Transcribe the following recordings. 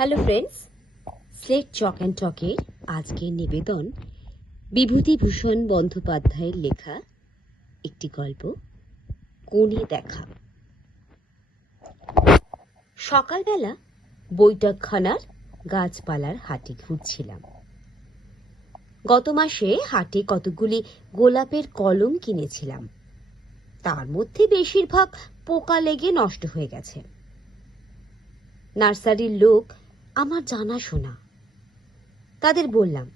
Hello friends, slate chalk and টকের আজকের নিবেদন বিভূতিভূষণ বন্দ্যোপাধ্যায়ের লেখা একটি গল্প, কোণে দেখা। সকালবেলা বৈঠকখানার গাছপালার হাটে ঘুরছিলাম। গত মাসে হাটে কতগুলি গোলাপের কলম কিনেছিলাম, তার মধ্যে বেশিরভাগ পোকা লেগে নষ্ট হয়ে গেছে। নার্সারির লোক আমার জানাশোনা, তাদের বললাম,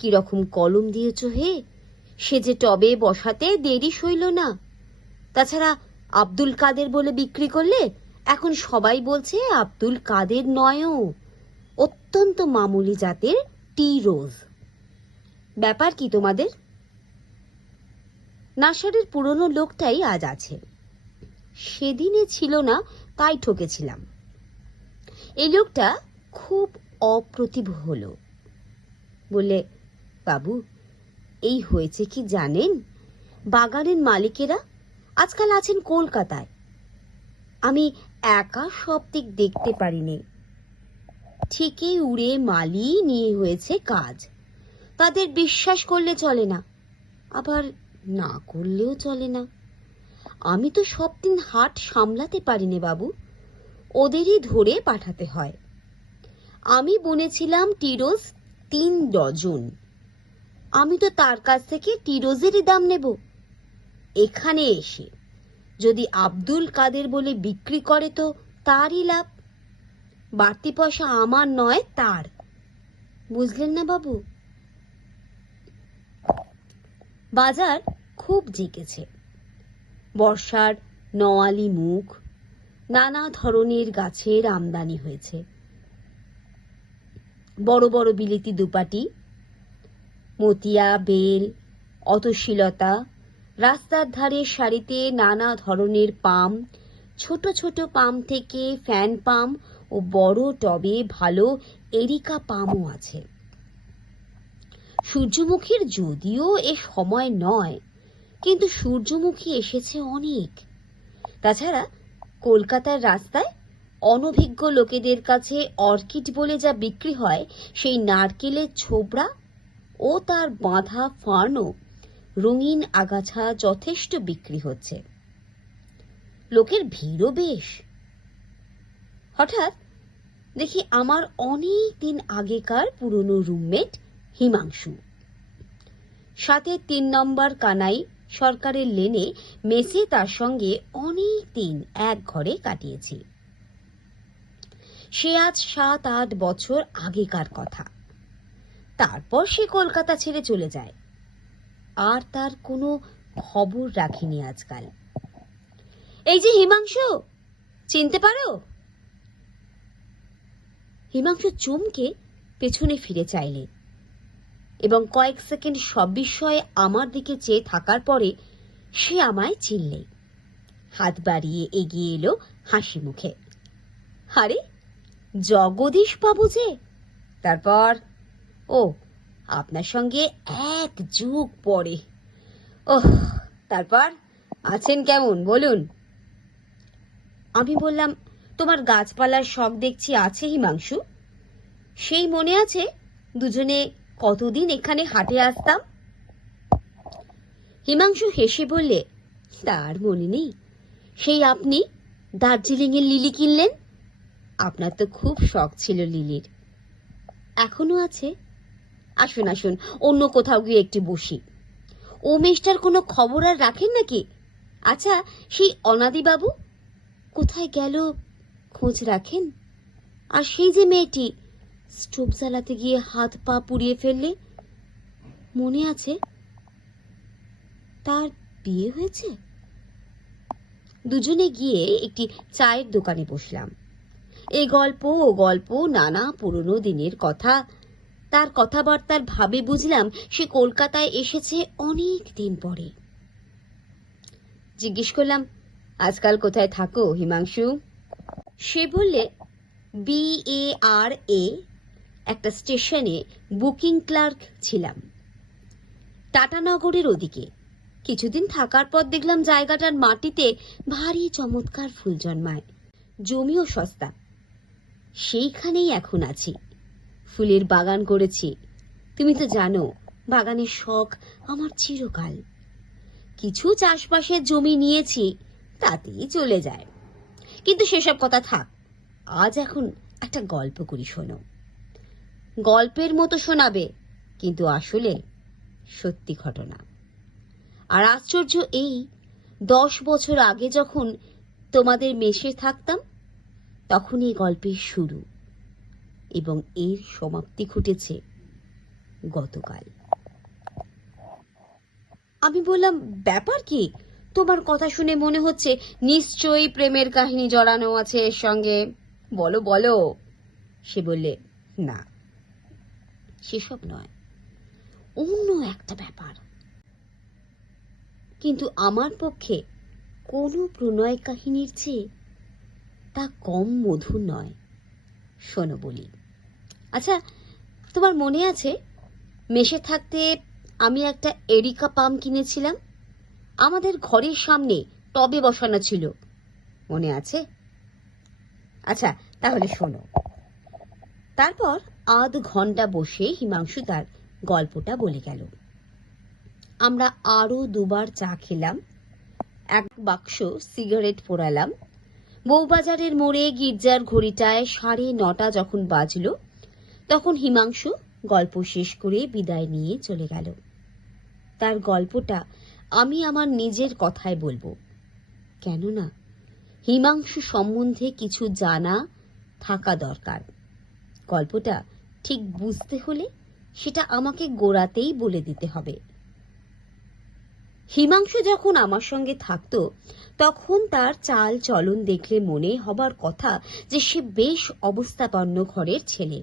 কিরকম কলম দিয়েছ হে, সে যে টবে বসাতে দেরি সইল না। তাছাড়া আব্দুল কাদের বলে বিক্রি করলে এখন সবাই বলছে আব্দুল কাদের নয়ও, অত্যন্ত মামুলি জাতের টি রোজ। ব্যাপার কি তোমাদের? নার্সারির পুরনো লোকটাই আজ আছে, সেদিনে ছিল না তাই ঠকেছিলাম। এই লোকটা খুব অপ্রতিভ হলো, বলে, বাবু এই হয়েছে কি জানেন, বাগানের মালিকেরা আজকাল আছেন কলকাতায়। আমি একা সব দিক দেখতে পারিনি, ঠিকই উড়ে মালি নিয়ে হয়েছে কাজ। তাদের বিশ্বাস করলে চলে না, আবার না করলেও চলে না। আমি তো সব দিন হাট সামলাতে পারিনি বাবু, ওদেরই ধরে পাঠাতে হয়। আমি বনেছিলাম টিরোজ 3 ডজন, আমি তো তার কাছ থেকে টিরোজেরই দাম নেব। এখানে এসে যদি আব্দুল কাদের বলে বিক্রি করে তো তারই লাভ, বাড়তি পয়সা আমার নয় তার। বুঝলেন না বাবু? বাজার খুব জেগেছে। বর্ষার নওয়ালি মুখ, নানা ধরনের গাছের আমদানি হয়েছে। বড় বড় বিলেতি দুপাটি, মতিয়া, বেল, অতশীলতা, রাস্তার ধারে সারিতে নানা ধরনের পাম, ছোট ছোট পাম থেকে ফ্যান পাম ও বড় টবে ভালো এরিকা পামও আছে। সূর্যমুখীর যদিও এ সময় নয়, কিন্তু সূর্যমুখী এসেছে অনেক। তাছাড়া কলকাতার রাস্তায় অনভিজ্ঞ লোকেদের কাছে অর্কিড বলে যা বিক্রি হয়, সেই নারকেলের ছোবড়া ও তার বাঁধা ফার্নও রঙিন আগাছা যথেষ্ট বিক্রি হচ্ছে। লোকের ভিড়ও বেশ। হঠাৎ দেখি আমার অনেক দিন আগেকার পুরনো রুমমেট হিমাংশু, সাথে 3 নম্বর কানাই সরকারের লেনে মেসে তার সঙ্গে অনেক দিন এক ঘরে কাটিয়েছি। সে আজ 7-8 বছর আগেকার কথা। তারপর সে কলকাতা ছেড়ে চলে যায়, আর তার কোনো খবর রাখিনি আজকাল। এই যে হিমাংশু, চিনতে পারো? হিমাংশু চমকে পেছনে ফিরে চাইলে এবং কয়েক সেকেন্ড সবিস্ময়ে আমার দিকে চেয়ে থাকার পরে সে আমায় চিনলে। হাত বাড়িয়ে এগিয়ে এলো হাসি মুখে। আরে জগদীশ বাবু যে! তারপর, ও আপনার সঙ্গে 1 যুগ পরে। ওহ, তারপর আছেন কেমন বলুন? আমি বললাম, তোমার গাছপালার শখ দেখছি আছে হিমাংশু। সেই মনে আছে দুজনে কতদিন এখানে হাটে আসতাম? হিমাংশু হেসে বললে, তার মনে নেই? সেই আপনি দার্জিলিং এর লিলি কিনলেন, আপনার তো খুব শখ ছিল লিলির। এখনো আছে। আসুন আসুন, অন্য কোথাও গিয়ে একটু বসি। ও মেশটার কোনো খবর আর রাখেন নাকি? আচ্ছা, সেই অনাদি বাবু কোথায় গেল খোঁজ রাখেন? আর সেই যে মেয়েটি স্টোভ জ্বালাতে গিয়ে হাত পা পুড়িয়ে ফেললে, মনে আছে? তার বিয়ে হয়েছে? দুজনে গিয়ে একটি চায়ের দোকানে বসলাম। এই গল্প ও গল্প, নানা পুরনো দিনের কথা। তার কথাবার্তার ভাবে বুঝলাম সে কলকাতায় এসেছে অনেক দিন পরে। জিজ্ঞেস করলাম, আজকাল কোথায় থাকো হিমাংশু? সে বললে, BARA একটা স্টেশনে বুকিং ক্লার্ক ছিলাম, টাটানগরের ওদিকে। কিছুদিন থাকার পর দেখলাম জায়গাটার মাটিতে ভারী চমৎকার ফুল জন্মায়, জমিও সস্তা। সেইখানেই এখন আছি। ফুলের বাগান করেছি। তুমি তো জানো বাগানের শখ আমার চিরকাল। কিছু চাষবাসের জমি নিয়েছি, তাতেই চলে যায়। কিন্তু সেসব কথা থাক, আজ এখন একটা গল্প করি, শোনো। গল্পের মতো শোনাবে, কিন্তু আসলে সত্যি ঘটনা। আর আশ্চর্য এই, 10 বছর আগে যখন তোমাদের মেসে থাকতাম, তখন এই গল্পের শুরু এবং এর সমাপ্তি ঘটেছে গতকাল। আমি বললাম, ব্যাপার কি? তোমার কথা শুনে মনে হচ্ছে নিশ্চয়ই প্রেমের কাহিনী জড়ানো আছে এর সঙ্গে। বলো বলো। সে বললে, না, সেসব নয়, অন্য একটা ব্যাপার। কিন্তু আমার পক্ষে কোনো প্রণয় কাহিনীর চেয়ে তা কম মধুর নয়। শোনো বলি। আচ্ছা, তোমার মনে আছে মেসে থাকতে আমি একটা এরিকা পাম কিনেছিলাম? আমাদের ঘরের সামনে টবে বসানো ছিল, মনে আছে? আচ্ছা, তাহলে শোনো। তারপর আধ ঘন্টা বসে হিমাংশু তার গল্পটা বলে গেল। আমরা আরো 2বার চা খেলাম, 1 বাক্স সিগারেট পোড়ালাম। বউবাজারের মোড়ে গির্জার ঘড়িটায় 9:30 যখন বাজলো, তখন হিমাংশু গল্প শেষ করে বিদায় নিয়ে চলে গেল। তার গল্পটা আমি আমার নিজের কথায় বলবো, কেননা হিমাংশু সম্বন্ধে কিছু জানা থাকা দরকার। গল্পটা ঠিক বুঝতে হলে সেটা আমাকে গোড়াতেই বলে দিতে হবে। হিমাংশু যখন আমার সঙ্গে থাকতো, তখন তার চাল চলন দেখলে মনে হবার কথা যে সে বেশ অবস্থাপন্ন ঘরের ছেলে।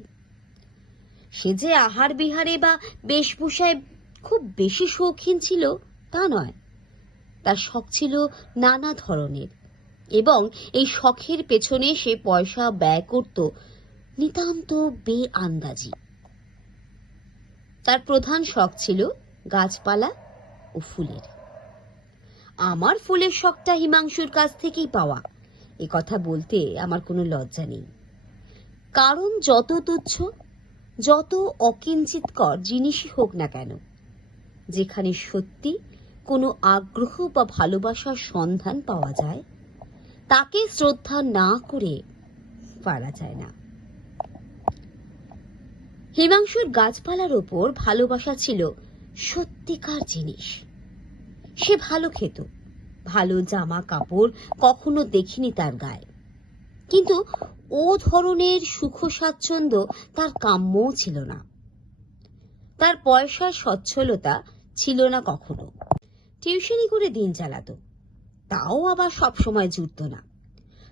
সে যে আহার বিহারে বা বেশভূষায় খুব বেশি শৌখিন ছিল তা নয়। তার শখ ছিল নানা ধরনের, এবং এই শখের পেছনে সে পয়সা ব্যয় করত নিতান্ত বেআন্দাজি। তার প্রধান শখ ছিল গাছপালা ও ফুলের। আমার ফুলের শখটা হিমাংশুর কাছ থেকেই পাওয়া, এ কথা বলতে আমার কোনো লজ্জা নেই। কারণ যত তুচ্ছ, যত অকিঞ্চিতকর জিনিসই হোক না কেন, যেখানে সত্যি কোনো আগ্রহ বা ভালোবাসার সন্ধান পাওয়া যায়, তাকে শ্রদ্ধা না করে পারা যায় না। হিমাংশুর গাছপালার ওপর ভালোবাসা ছিল সত্যিকার জিনিস। সে ভালো খেত, ভালো জামা কাপড় কখনো দেখিনি তার গায়ে, কিন্তু ও ধরনের সুখ স্বাচ্ছন্দ্য তার কাম্যও ছিল না। তার পয়সার সচ্ছলতা ছিল না কখনো। টিউশনি করে দিন চালাতো, তাও আবার সব সময় জুটত না।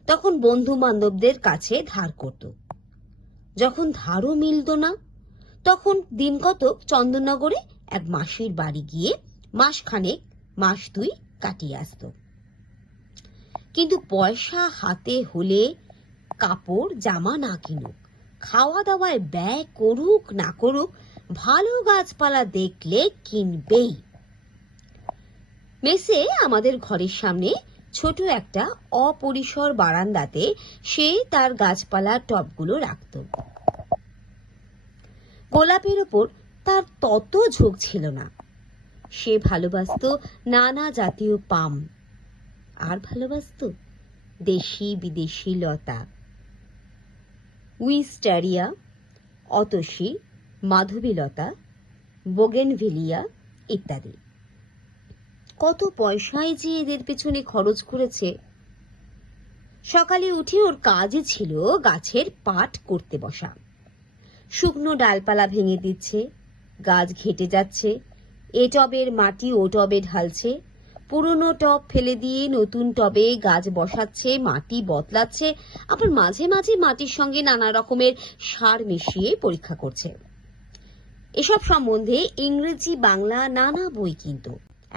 তখন বন্ধু বান্ধবদের কাছে ধার করত। যখন ধারও মিলত না, তখন দিন কতক চন্দননগরে এক মাসির বাড়ি গিয়ে মাস 2 কাটিয়ে আসত। কিন্তু পয়সা হাতে হলে কাপড় জামা না কিনুক, খাওয়া দাওয়ায় ব্যয় করুক না করুক, ভালো গাছপালা দেখলে কিনবেই। মেসে আমাদের ঘরের সামনে ছোট একটা অপরিসর বারান্দাতে সে তার গাছপালার টবগুলো রাখত। গোলাপের ওপর তার তত ঝোঁক ছিল না। সে ভালোবাসত নানা জাতীয় পাম, আর ভালোবাসত দেশি বিদেশি লতা, উইস্টারিয়া, অতসী, মাধবীলতা, বোগেনভিলিয়া ইত্যাদি। কত পয়সায় যে এদের পেছনে খরচ করেছে। সকালে উঠে ওর কাজই ছিল গাছের পাট করতে বসা। শুকনো ডালপালা ভেঙে দিচ্ছে, গাছ ঘেটে যাচ্ছে, এ টবের মাটি ও টবে ঢালছে, পুরনো টব ফেলে দিয়ে নতুন টবে গাছ বসাচ্ছে, মাটি বদলাচ্ছে, আবার মাঝে মাঝে মাটির সঙ্গে নানা রকমের সার মিশিয়ে পরীক্ষা করছে। এসব সম্বন্ধে ইংরেজি বাংলা নানা বই কিনত।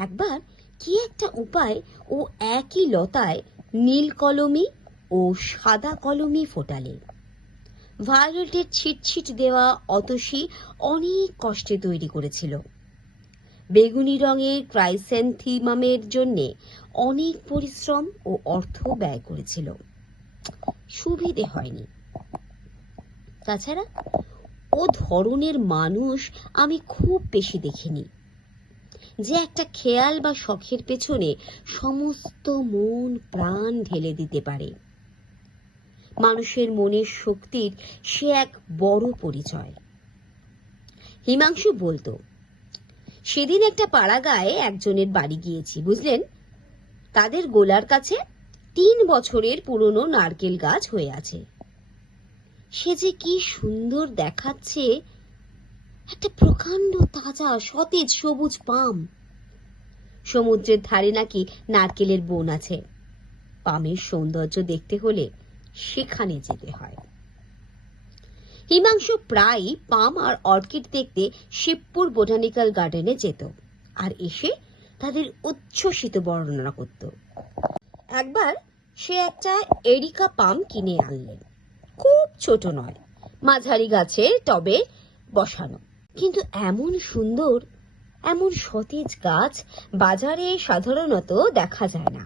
একবার কি একটা উপায় ও একই লতায় নীল কলমি ও সাদা কলমি ফোটালে। ভায়োলেটের ছিটছিট দেওয়া অতসী অনেক কষ্টে তৈরি করেছিল। বেগুনি রঙের ক্রাইস্যান্থেমামের জন্য অনেক পরিশ্রম ও অর্থ ব্যয় করেছিল। সুবিধে হয়নি। তাছাড়া ও ধরনের মানুষ আমি খুব বেশি দেখিনি, যে একটা খেয়াল বা শখের পেছনে সমস্ত মন প্রাণ ঢেলে দিতে পারে। মানুষের মনের শক্তির সে এক বড় পরিচয়। হিমাংশু বলতো, সেদিন একটা পাড়া গায়ে একজনের বাড়ি গিয়েছি, বুঝলেন। তাদের গোলার কাছে 3 বছরের পুরনো নারকেল গাছ হয়ে আছে। সে যে কি সুন্দর দেখাচ্ছে, একটা প্রকাণ্ড তাজা সতেজ সবুজ পাম। সমুদ্রের ধারে নাকি নারকেলের বন আছে। পামের সৌন্দর্য দেখতে হলে সেখানে যেতে হয়। হিমাংশু প্রায় পাম আর অর্কিড দেখতে শিবপুর বোটানিক্যাল গার্ডেনে যেত, আর এসে তাদের উচ্ছ্বসিত বর্ণনা করত। একবার সে একটা এরিকা পাম কিনে আনলেন। খুব ছোট নয়, মাঝারি গাছে টবে বসানো, কিন্তু এমন সুন্দর, এমন সতেজ গাছ বাজারে সাধারণত দেখা যায় না।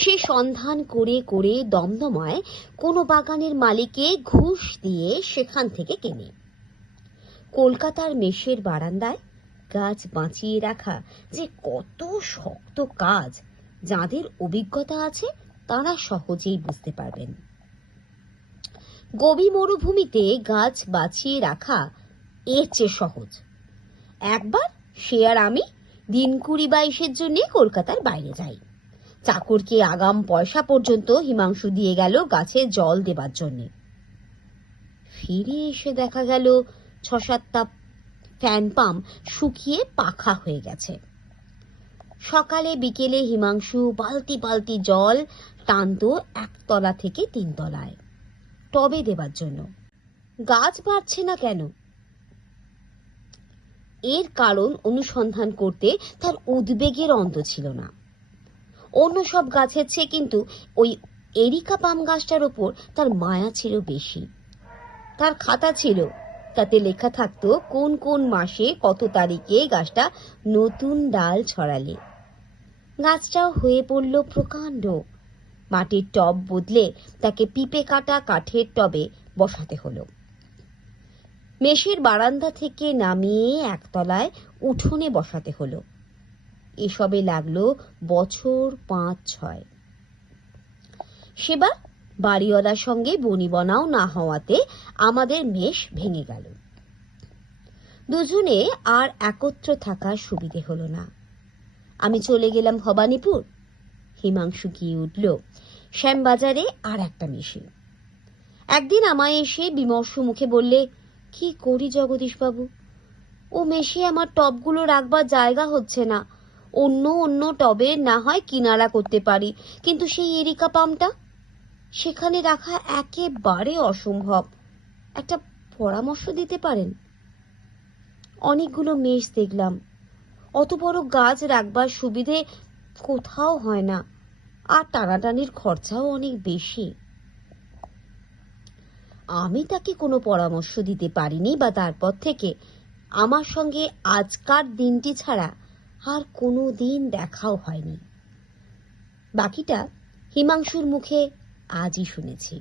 সে সন্ধান করে করে দমদমায় কোনো বাগানের মালিককে ঘুষ দিয়ে সেখান থেকে কেনে। কলকাতার মেষের বারান্দায় গাছ বাঁচিয়ে রাখা যে কত শক্ত কাজ, যাদের অভিজ্ঞতা আছে তারা সহজেই বুঝতে পারবেন। গভীর মরুভূমিতে গাছ বাঁচিয়ে রাখা এর চেয়ে সহজ। একবার সে আর আমি দিন 20-22 জন্য কলকাতার বাইরে যাই। চাকরকে আগাম পয়সা পর্যন্ত হিমাংশু দিয়ে গেল গাছে জল দেবার জন্য। ফিরে এসে দেখা গেল 6-7টা ফ্যান পাম্প শুকিয়ে পাখা হয়ে গেছে। সকালে বিকেলে হিমাংশু বালতি বালতি জল টানত 1 তলা থেকে 3 তলায় টবে দেবার জন্য। গাছ বাড়ছে না কেন, এর কারণ অনুসন্ধান করতে তার উদ্বেগের অন্ত ছিল না। অন্য সব গাছের চেয়ে কিন্তু ওই এরিকা পাম গাছটার ওপর তার মায়া ছিল বেশি। তার খাতা ছিল, তাতে লেখা থাকতো কোন কোন মাসে কত তারিখে গাছটা নতুন ডাল ছড়ালে। গাছটাও হয়ে পড়ল প্রকাণ্ড। মাটির টব বদলে তাকে পিপে কাটা কাঠের টবে বসাতে হলো। মেষের বারান্দা থেকে নামিয়ে 1 তলায় উঠোনে বসাতে হলো। এসবে লাগলো বছর 5-6। সেবার বাড়িওয়ালার সঙ্গে বনিবনাও না হওয়াতে আমাদের মেষ ভেঙে গেল। দুজনে আর একত্র থাকার সুবিধে হলো না। আমি চলে গেলাম ভবানীপুর, হিমাংশু গিয়ে উঠল শ্যামবাজারে আর একটা মেশে। একদিন আমায় এসে বিমর্ষ মুখে বললে, কি করি জগদীশ বাবু, ও মেশে আমার টবগুলো রাখবার জায়গা হচ্ছে না। অন্য অন্য টবে না হয় কিনারা করতে পারি, কিন্তু সেই এরিকা পামটা সেখানে রাখা একেবারে অসম্ভব। একটা পরামর্শ দিতে পারেন? অনেকগুলো মেষ দেখলাম, অত বড় গাছ রাখবার সুবিধে কোথাও হয় না, আর টানাটানির খরচাও অনেক বেশি। আমি তাকে কোনো পরামর্শ দিতে পারিনি, বা তারপর থেকে আমার সঙ্গে আজকার দিনটি ছাড়া আর কোনো দিন দেখাও হয়নি। বাকিটা হিমাংশুর মুখে আজই শুনেছি।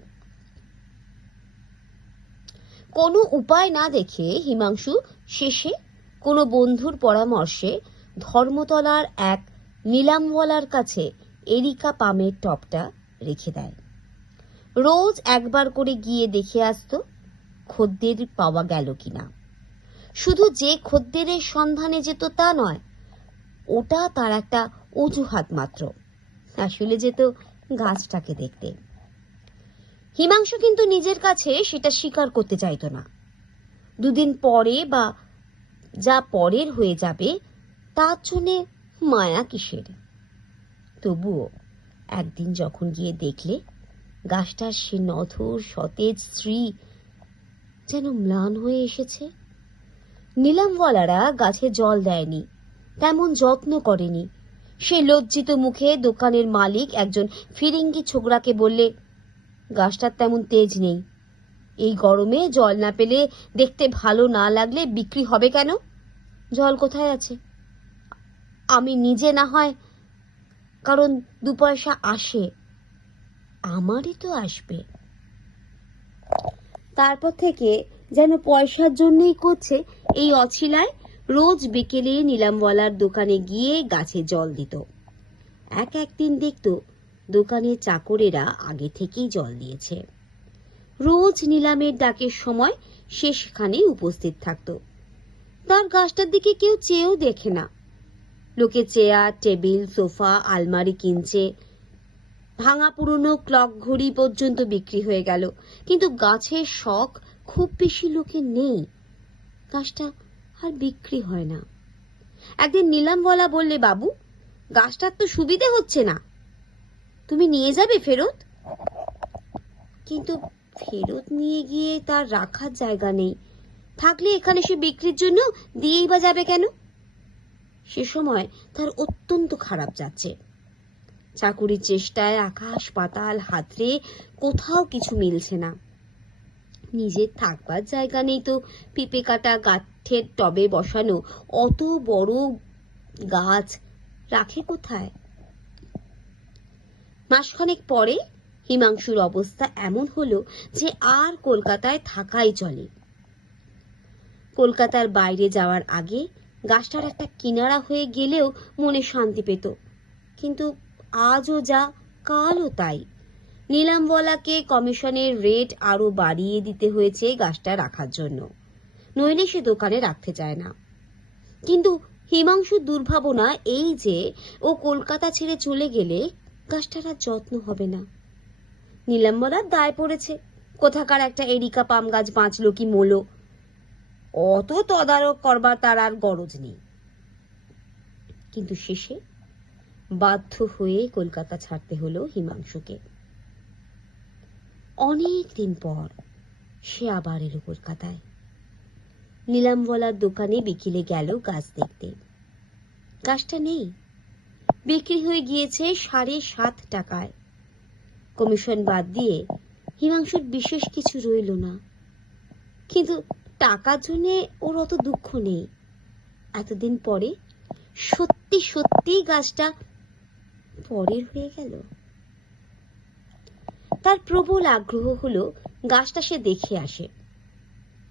কোনো উপায় না দেখে হিমাংশু শেষে কোনো বন্ধুর পরামর্শে ধর্মতলার এক নিলামওয়ালার কাছে এরিকা পামের টবটা রেখে দেয়। রোজ একবার করে গিয়ে দেখে আসতো খদ্দের পাওয়া গেল কিনা। শুধু যে খদ্দেরের সন্ধানে যেত তা নয়, ওটা তার একটা অজুহাত মাত্র, আসলে যেত গাছটাকে দেখতে। হিমাংশু কিন্তু নিজের কাছে সেটা স্বীকার করতে চাইতো না। 2 দিন পরে বা যা পরের হয়ে যাবে তার জন্যে মায়া কিসের। তবুও একদিন যখন গিয়ে দেখলে গাছটার সে নধর সতেজ শ্রী যেন ম্লান হয়ে এসেছে। নিলামওয়ালারা গাছে জল দেয়নি, তেমন যত্ন করেনি। সে লজ্জিত মুখে দোকানের মালিক একজন ফিরিঙ্গি ছোকরাকে বললে, গাছটার তেমন তেজ নেই, এই গরমে জল না পেলে, দেখতে ভালো না লাগলে বিক্রি হবে কেন? জল কোথায় আছে? আমি নিজে না হয়, কারণ 2 পয়সা আসে, আমারই তো আসবে। তারপর থেকে যেন পয়সার জন্যই করছে এই অছিলায় রোজ বিকেলে নিলামওয়ালার দোকানে গিয়ে গাছে জল দিত। একদিন দেখত দোকানের চাকরেরা আগে থেকেই জল দিয়েছে। রোজ নিলামের ডাকের সময় সে সেখানে উপস্থিত থাকত। তার গাছটার দিকে কেউ চেয়েও দেখে না। লোকে চেয়ার, টেবিল, সোফা, আলমারি কিনছে। ভাঙা পুরনো ক্লক ঘড়ি পর্যন্ত বিক্রি হয়ে গেল, কিন্তু গাছের শখ খুব বেশি লোকের নেই। গাছটা আর বিক্রি হয় না। একদিন নিলামওয়ালা বললে, বাবু, গাছটার তো সুবিধে হচ্ছে না, তুমি নিয়ে যাবে ফেরত? কিন্তু ফেরত নিয়ে গিয়ে তার রাখার জায়গা নেই, থাকলে এখানে সে বিক্রির জন্য দিয়েই বা যাবে কেন? সে সময় তার অত্যন্ত খারাপ যাচ্ছে। চাকুরির চেষ্টায় আকাশ পাতাল হাতড়ে কোথাও কিছু মিলছে না। নিজের থাকবার জায়গা নেই তো পিঁপে কাটা গাছের টবে বসানো অত বড় গাছ রাখে কোথায়? মাসখানেক পরে হিমাংশুর অবস্থা এমন হলো যে আর কলকাতায় থাকাই চলে। কলকাতার বাইরে যাওয়ার আগে গাছটার একটা কিনারা হয়ে গেলেও মনে শান্তি পেত। কিন্তু আজও যা, কালও তাই। নিলামওয়ালাকে কমিশনের রেট আরো বাড়িয়ে দিতে হয়েছে গাছটা রাখার জন্য, নইলে সে দোকানে রাখতে চায় না। কিন্তু হিমাংশুর দুর্ভাবনা এই যে ও কলকাতা ছেড়ে চলে গেলে গাছটার আর যত্ন হবে না। নিলামওয়ালার দায় পড়েছে, কোথাকার একটা এরিকা পাম গাছ বাঁচলো কি মলো, অত তদারক করবার তার আর গরজ নেই। কিন্তু শেষে বাধ্য হয়ে কলকাতা ছাড়তে হলো হিমাংশুকে। অনেক দিন পর সে আবার এলো কলকাতায়। নিলামওয়ালার দোকানে বিকেলে গেল গাছ দেখতে। গাছটা নেই, বিক্রি হয়ে গিয়েছে 7.5 টাকায়। কমিশন বাদ দিয়ে হিমাংশুর বিশেষ কিছু রইল না। কিন্তু টাকার জন্য ওর অত দুঃখ নেই। এতদিন পরে সত্যি সত্যি গাছটা পরের হয়ে গেল। তার প্রবল আগ্রহ হলো গাছটা সে দেখে আসে।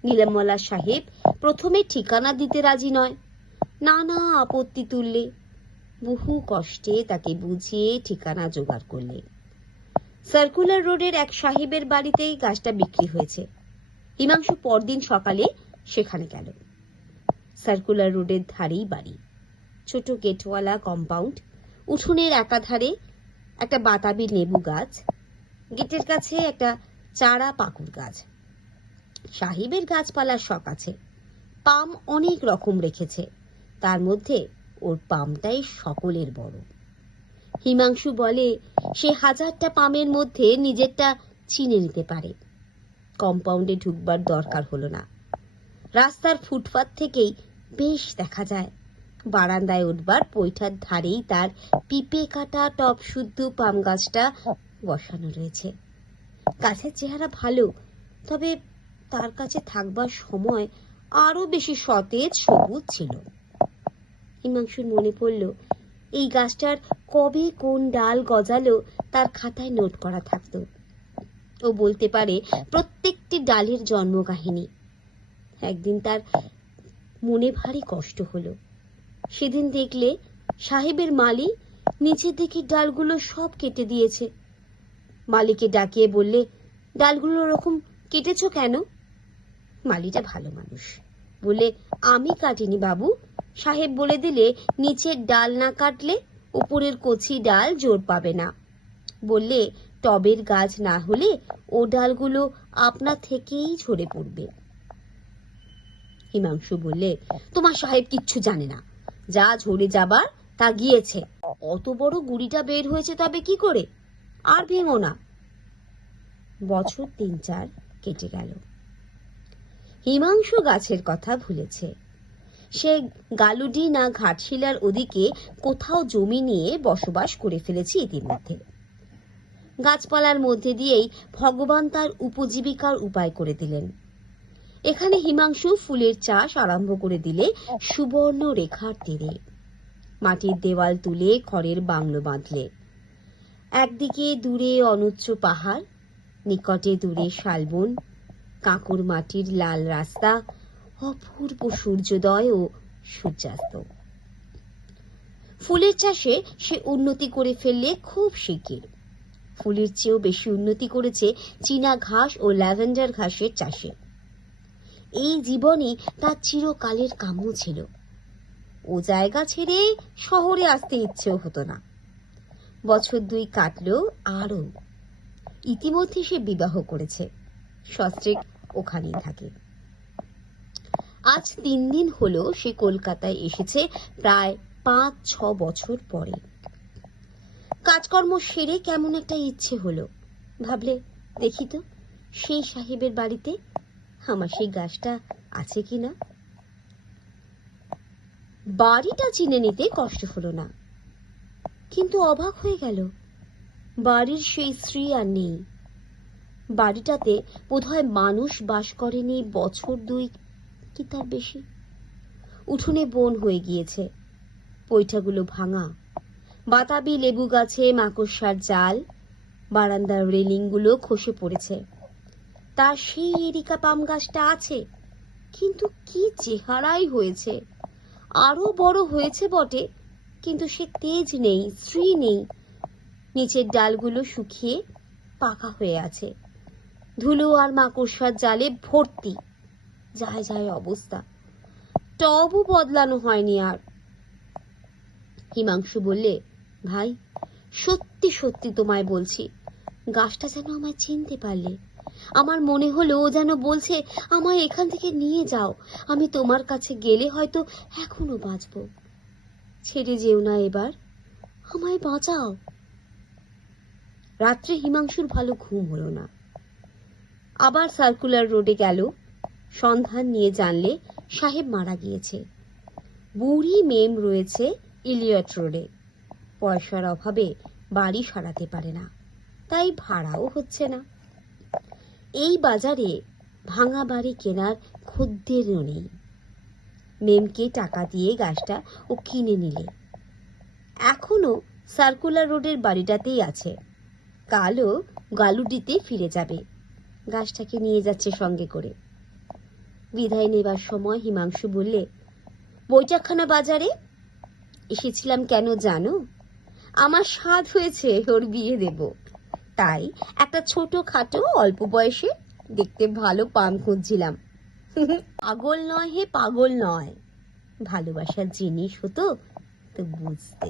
নিলামওয়ালা সাহেব প্রথমে ঠিকানা দিতে রাজি নয়, নানা আপত্তি তুললে। বহু কষ্টে তাকে বুঝিয়ে ঠিকানা জোগাড় করলে। সার্কুলার রোডের এক সাহেবের বাড়িতেই গাছটা বিক্রি হয়েছে। হিমাংশু পরদিন সকালে সেখানে গেল। সার্কুলার রোডের ধারেই বাড়ি, ছোট গেটওয়ালা কম্পাউন্ড, উঠোনের একাধারে একটা বাতাবি লেবু গাছ, গেটের কাছে একটা চারা পাকুর গাছ। সাহেবের গাছপালার শখ আছে, পাম অনেক রকম রেখেছে, তার মধ্যে ওর পামটাই সকলের বড়। হিমাংশু বলে সে 1000টা পামের মধ্যে নিজেরটা চিনে নিতে পারে। কম্পাউন্ডে ঢুকবার দরকার হলো না, রাস্তার ফুটপাত থেকেই বেশ দেখা যায়। বারান্দায় উঠবার পৈঠার ধারেই তার পিপে কাটা টপ শুদ্ধ পাম গাছটা বসানো রয়েছে। গাছের চেহারা ভালো, তবে তার কাছে থাকবার সময় আরো বেশি সতেজ সবুজ ছিল। হিমাংশুর মনে পড়ল এই গাছটার কবে কোন ডাল গজালো তার খাতায় নোট করা থাকতো। ও বলতে পারে প্রত্যেকটি ডালের জন্ম কাহিনী। একদিন তার মনে ভারী কষ্ট হলো। সেদিন দেখলে সাহেবের মালি নিচের দিকে ডালগুলো সব কেটে দিয়েছে। মালিকে ডাকিয়ে বললে, ডালগুলো ওরকম কেটেছো কেন? মালিটা ভালো মানুষ, বলে, আমি কাটিনি বাবু, সাহেব বলে দিলে নিচের ডাল না কাটলে উপরের কচি ডাল জোর পাবে না। বললে টবের গাছ না হলে ও ডালগুলো আপনা থেকেই ঝরে পড়বে। হিমাংশু বললে, তোমার সাহেব কিচ্ছু জানে না, যা ঝরে যাবার তা গিয়েছে। অত বড় গুড়িটা বের হয়েছে তবে কি করে, আর ভেঙো না। বছর 3-4 কেটে গেল। হিমাংশু গাছের কথা ভুলেছে। সে গালুডি না ঘাটশিলার ওদিকে কোথাও জমি নিয়ে বসবাস করে ফেলেছে ইতিমধ্যে। গাছপালার মধ্যে দিয়েই ভগবান তার উপজীবিকার উপায় করে দিলেন। এখানে হিমাংশু ফুলের চাষ আরম্ভ করে দিলে সুবর্ণ রেখার তীরে। মাটির দেওয়াল তুলে খড়ের বাংলো বাঁধলে। একদিকে দূরে অনুচ্চ পাহাড়, নিকটে দূরে শালবন, কাঁকুর মাটির লাল রাস্তা, অপূর্ব সূর্যোদয় ও সূর্যাস্ত। ফুলের চাষে সে উন্নতি করে ফেললে খুব শিগগির। ফুলের চেয়েও বেশি উন্নতি করেছে চীনা ঘাস ও ল্যাভেন্ডার ঘাসের চাষে। এই জীবনই তার চিরকালের কাম্য ছিল। ও জায়গা ছেড়ে শহরে আসতে ইচ্ছেও হতো না। বছর 2 কাটলো আরও। ইতিমধ্যে সে বিবাহ করেছে, সস্ত্রীক ওখানেই থাকে। আজ 3 দিন হলো সে কলকাতায় এসেছে, প্রায় 5-6 বছর পরে। কাজকর্ম সেরে কেমন একটা ইচ্ছে হলো। ভাবলে দেখি তো সেই সাহেবের বাড়িতে আমার সেই গাছটা আছে কিনা। বাড়িটা চিনে নিতে কষ্ট হলো না, কিন্তু অবাক হয়ে গেল বাড়ির সেই স্ত্রী আর নেই। বাড়িটাতে বোধহয় মানুষ বাস করেনি বছর 2 কি তার বেশি। উঠোনে বন হয়ে গিয়েছে, পৈঠাগুলো ভাঙা, বাতাবি লেবু গাছে মাকড়সার জাল, বারান্দার রেলিংগুলো খসে পড়েছে। তার সেই এরিকা পাম গাছটা আছে, কিন্তু কি চেহারাই হয়েছে। আরো বড় হয়েছে বটে, কিন্তু সে তেজ নেই, স্ত্রী নেই। নিচের ডালগুলো শুকিয়ে পাকা হয়ে আছে, ধুলো আর মাকড়সার জালে ভর্তি। যায় যায় অবস্থা। টবও বদলানো হয়নি আর। হিমাংশু বললে, ভাই সত্যি সত্যি তোমায় বলছি, গাছটা যেন আমায় চিনতে পারলে। আমার মনে হলো ও যেন বলছে, আমায় এখান থেকে নিয়ে যাও, আমি তোমার কাছে গেলে হয়তো এখনো বাঁচব। ছেড়ে যেও না এবার, আমায় বাঁচাও। রাত্রে হিমাংশুর ভালো ঘুম হলো না। আবার সার্কুলার রোডে গেল। সন্ধান নিয়ে জানলে সাহেব মারা গিয়েছে। বুড়ি মেম রয়েছে ইলিয়ট রোডে। পয়সার অভাবে বাড়ি সারাতে পারে না, তাই ভাড়াও হচ্ছে না। এই বাজারে ভাঙা বাড়ি কেনার খদ্দেরও নেই। মেমকে টাকা দিয়ে গাছটা ও কিনে নিলে। এখনো সার্কুলার রোডের বাড়িটাতেই আছে। কালও গালুডিতে ফিরে যাবে, গাছটাকে নিয়ে যাচ্ছে সঙ্গে করে। বিদায় নেবার সময় হিমাংশু বললে, বৈঠকখানা বাজারে এসেছিলাম কেন জানো? আমার সাধ হয়েছে ওর বিয়ে দেব, তাই একটা ছোট খাটো অল্প বয়সে দেখতে ভালো পাম খুঁজছিলাম। পাগল নয় হে, পাগল নয়, ভালোবাসার জিনিস হতো তো বুঝতে।